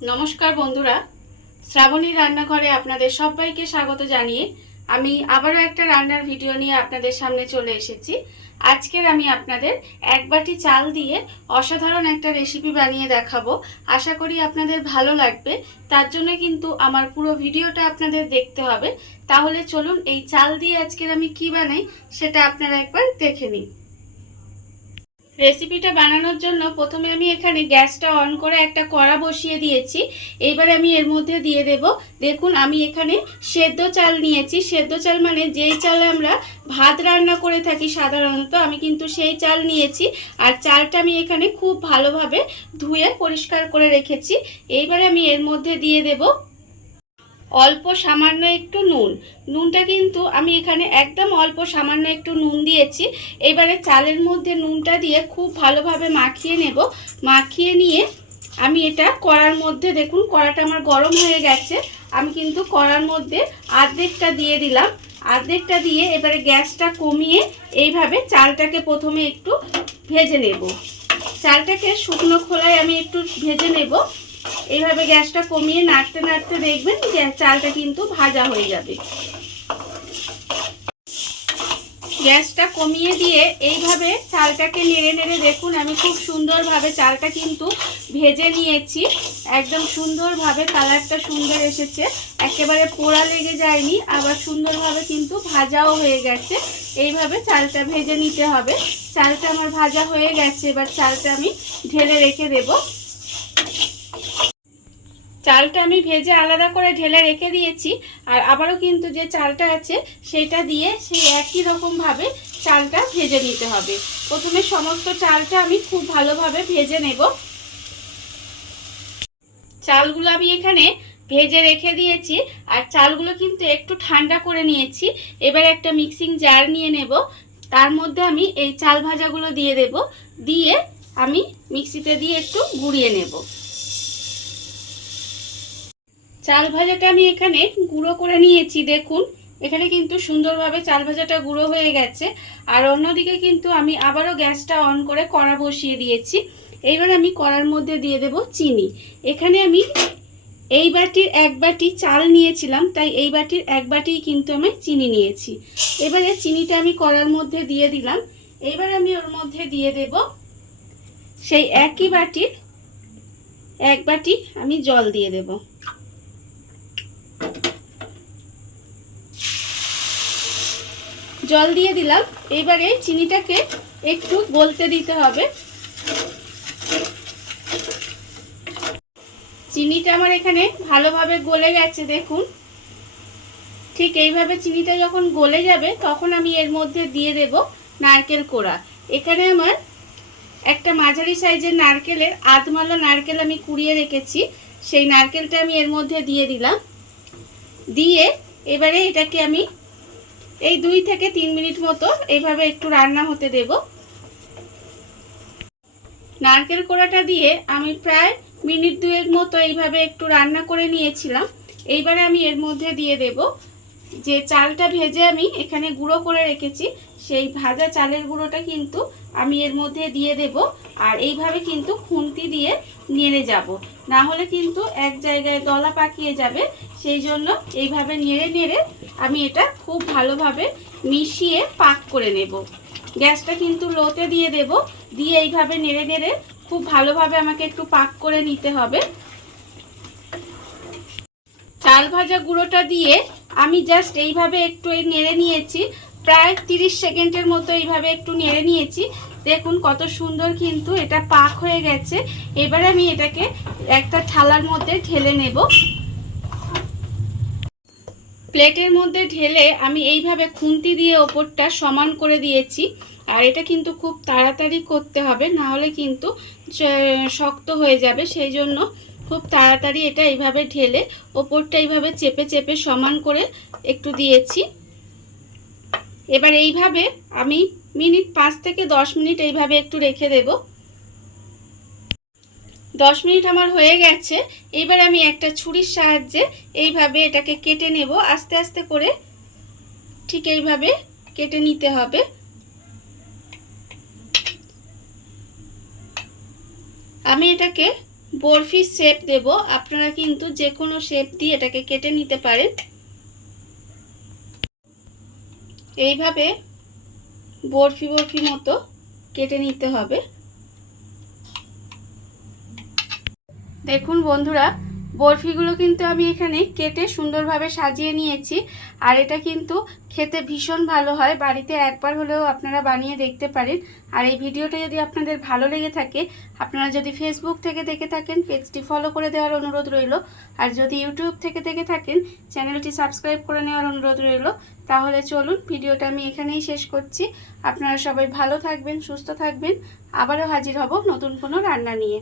নমস্কার বন্ধুরা, শ্রাবণী রান্নাঘরে আপনাদের সবাইকে স্বাগত জানিয়ে আমি আবারও একটা রান্নার ভিডিও নিয়ে আপনাদের সামনে চলে এসেছি। আজকের আমি আপনাদের এক বাটি চাল দিয়ে অসাধারণ একটা রেসিপি বানিয়ে দেখাবো। আশা করি আপনাদের ভালো লাগবে। তার জন্য কিন্তু আমার পুরো ভিডিওটা আপনাদের দেখতে হবে। তাহলে চলুন এই চাল দিয়ে আজকের আমি কি বানাই সেটা আপনারা একবার দেখে নিন। রেসিপিটা বানানোর জন্য প্রথমে আমি এখানে গ্যাসটা অন করে একটা কড়া বসিয়ে দিয়েছি। এইবার আমি এর মধ্যে দিয়ে দেব, দেখুন আমি এখানে সেদ্ধ চাল নিয়েছি। সেদ্ধ চাল মানে যেই চালে আমরা ভাত রান্না করে থাকি সাধারণত, আমি কিন্তু সেই চাল নিয়েছি। আর চালটা আমি এখানে খুব ভালোভাবে ধুয়ে পরিষ্কার করে রেখেছি। এইবার আমি এর মধ্যে দিয়ে দেব অল্প সামান্য একটু নুন। নুনটা কিন্তু আমি এখানে একদম অল্প সামান্য একটু নুন দিয়েছি। এবারে চালের মধ্যে নুনটা দিয়ে খুব ভালোভাবে মাখিয়ে নেব। মাখিয়ে নিয়ে আমি এটা কড়ার মধ্যে, দেখুন কড়াটা আমার গরম হয়ে গেছে, আমি কিন্তু কড়ার মধ্যে অর্ধেকটা দিয়ে দিলাম। অর্ধেকটা দিয়ে এবারে গ্যাসটা কমিয়ে এইভাবে চালটাকে প্রথমে একটু ভেজে নেব। চালটাকে শুকনো খোলায় আমি একটু ভেজে নেব। এইভাবে গ্যাসটা কমিয়ে নাড়তে নাড়তে দেখবেন যে চালটা কিন্তু ভাজা হয়ে যাবে। গ্যাসটা কমিয়ে দিয়ে এইভাবে চালটাকে নেড়ে নেড়ে দেখুন আমি খুব সুন্দরভাবে চালটা কিন্তু ভেজে নিয়েছি। একদম সুন্দরভাবে কালারটা সুন্দর এসেছে, একেবারে পোড়া লেগে যায়নি, আবার সুন্দরভাবে কিন্তু ভাজাও হয়ে গেছে। এইভাবে চালটা ভেজে নিতে হবে। চালটা আমার ভাজা হয়ে গেছে, এবার চালটা আমি ঢেলে রেখে দেবো। চালটা আমি ভেজে আলাদা করে ঢেলে রেখে দিয়েছি। আর আবারও কিন্তু যে চালটা আছে সেটা দিয়ে সেই একই রকমভাবে চালটা ভেজে নিতে হবে। প্রথমে সমস্ত চালটা আমি খুব ভালোভাবে ভেজে নেব। চালগুলো আমি এখানে ভেজে রেখে দিয়েছি আর চালগুলো কিন্তু একটু ঠান্ডা করে নিয়েছি। এবার একটা মিক্সিং জার নিয়ে নেব, তার মধ্যে আমি এই চাল ভাজাগুলো দিয়ে দেব। দিয়ে আমি মিক্সিতে দিয়ে একটু গুঁড়িয়ে নেব। চাল ভাজাটা আমি এখানে গুঁড়ো করে নিয়েছি, দেখুন এখানে কিন্তু সুন্দরভাবে চাল ভাজাটা গুঁড়ো হয়ে গেছে। আর অন্যদিকে কিন্তু আমি আবারও গ্যাসটা অন করে কড়া বসিয়ে দিয়েছি। এইবার আমি কড়ার মধ্যে দিয়ে দেব চিনি। এখানে আমি এই বাটির এক বাটি চাল নিয়েছিলাম, তাই এই বাটির এক বাটি কিন্তু আমি চিনি নিয়েছি। এবারে চিনিটা আমি কড়ার মধ্যে দিয়ে দিলাম। এইবার আমি ওর মধ্যে দিয়ে দেব সেই একই বাটির এক বাটি আমি জল দিয়ে দেব। জল দিয়ে দিলাম। এবারে চিনিটাকে একটু গলতে দিতে হবে। চিনিটা আমার এখানে ভালোভাবে গলে গেছে, দেখুন ঠিক এইভাবে চিনিটা যখন গলে যাবে তখন আমি এর মধ্যে দিয়ে দেব নারকেল কোড়া। এখানে আমার একটা মাঝারি সাইজের নারকেলের আধমালা নারকেল আমি কুড়িয়ে রেখেছি, সেই নারকেলটা আমি এর মধ্যে দিয়ে দিলাম। দিয়ে এবারে এটাকে আমি এই 2 থেকে 3 মিনিট মতো এইভাবে একটু রান্না হতে দেব। নারকেল কোড়াটা দিয়ে আমি প্রায় মিনিট 2 মতো এইভাবে একটু রান্না করে নিয়েছিলাম। এইবারে আমি এর মধ্যে দিয়ে দেব যে চালটা ভেজে আমি এখানে গুঁড়ো করে রেখেছি, সেই ভাজা চালের গুঁড়োটা কিন্তু আমি এর মধ্যে দিয়ে দেব। আর এইভাবে কিন্তু খুন্তি দিয়ে নেড়ে যাব, না হলে কিন্তু এক জায়গায় দলা পাকিয়ে যাবে। সেই জন্য এইভাবে নেড়ে নেড়ে আমি এটা খুব ভালোভাবে মিশিয়ে পাক করে নেব। গ্যাসটা কিন্তু লোতে দিয়ে দেব। দিয়ে এইভাবে নেড়ে নেড়ে খুব ভালোভাবে আমাকে একটু পাক করে নিতে হবে। চাল ভাজা গুঁড়োটা দিয়ে আমি জাস্ট এইভাবে একটু নেড়ে নিয়েছি, প্রায় 30 সেকেন্ডের মতো এইভাবে একটু নেড়ে নিয়েছি। দেখুন কত সুন্দর কিন্তু এটা পাক হয়ে গেছে। এবারে আমি এটাকে একটা থালার মধ্যে ঢেলে নেব। প্লেটের মধ্যে ঢেলে আমি এইভাবে খুন্তি দিয়ে ওপরটা সমান করে দিয়েছি। আর এটা কিন্তু খুব তাড়াতাড়ি করতে হবে, না হলে কিন্তু শক্ত হয়ে যাবে। সেই জন্য খুব তাড়াতাড়ি এটা এইভাবে ঢেলে ওপরটা এইভাবে চেপে চেপে সমান করে একটু দিয়েছি। এবার এইভাবে আমি মিনিট 5 থেকে 10 মিনিট এইভাবে একটু রেখে দেব। 10 মিনিট আমার হয়ে গেছে। এবার আমি একটা ছুরির সাহায্যে এইভাবে এটাকে কেটে নেব, আস্তে আস্তে করে ঠিক এইভাবে কেটে নিতে হবে। আমি এটাকে বরফির শেপ দেব। আপনারা কিন্তু যে কোনো শেপ দিয়ে এটাকে কেটে নিতে পারেন। এইভাবে বরফি বরফি মতো কেটে নিতে হবে। দেখুন বন্ধুরা, বরফিগুলো কিন্তু আমি এখানে কেটে সুন্দরভাবে সাজিয়ে নিয়েছি। আর এটা কিন্তু খেতে ভীষণ ভালো হয়, বাড়িতে একবার হলেও আপনারা বানিয়ে দেখতে পারেন। আর এই ভিডিওটা যদি আপনাদের ভালো লেগে থাকে, আপনারা যদি ফেসবুক থেকে দেখে থাকেন পেজটি ফলো করে দেওয়ার অনুরোধ রইল। আর যদি ইউটিউব থেকে দেখে থাকেন চ্যানেলটি সাবস্ক্রাইব করে নেওয়ার অনুরোধ রইল। তাহলে চলুন ভিডিওটা আমি এখানেই শেষ করছি। আপনারা সবাই ভালো থাকবেন, সুস্থ থাকবেন। আবারও হাজির হব নতুন কোনো রান্না নিয়ে।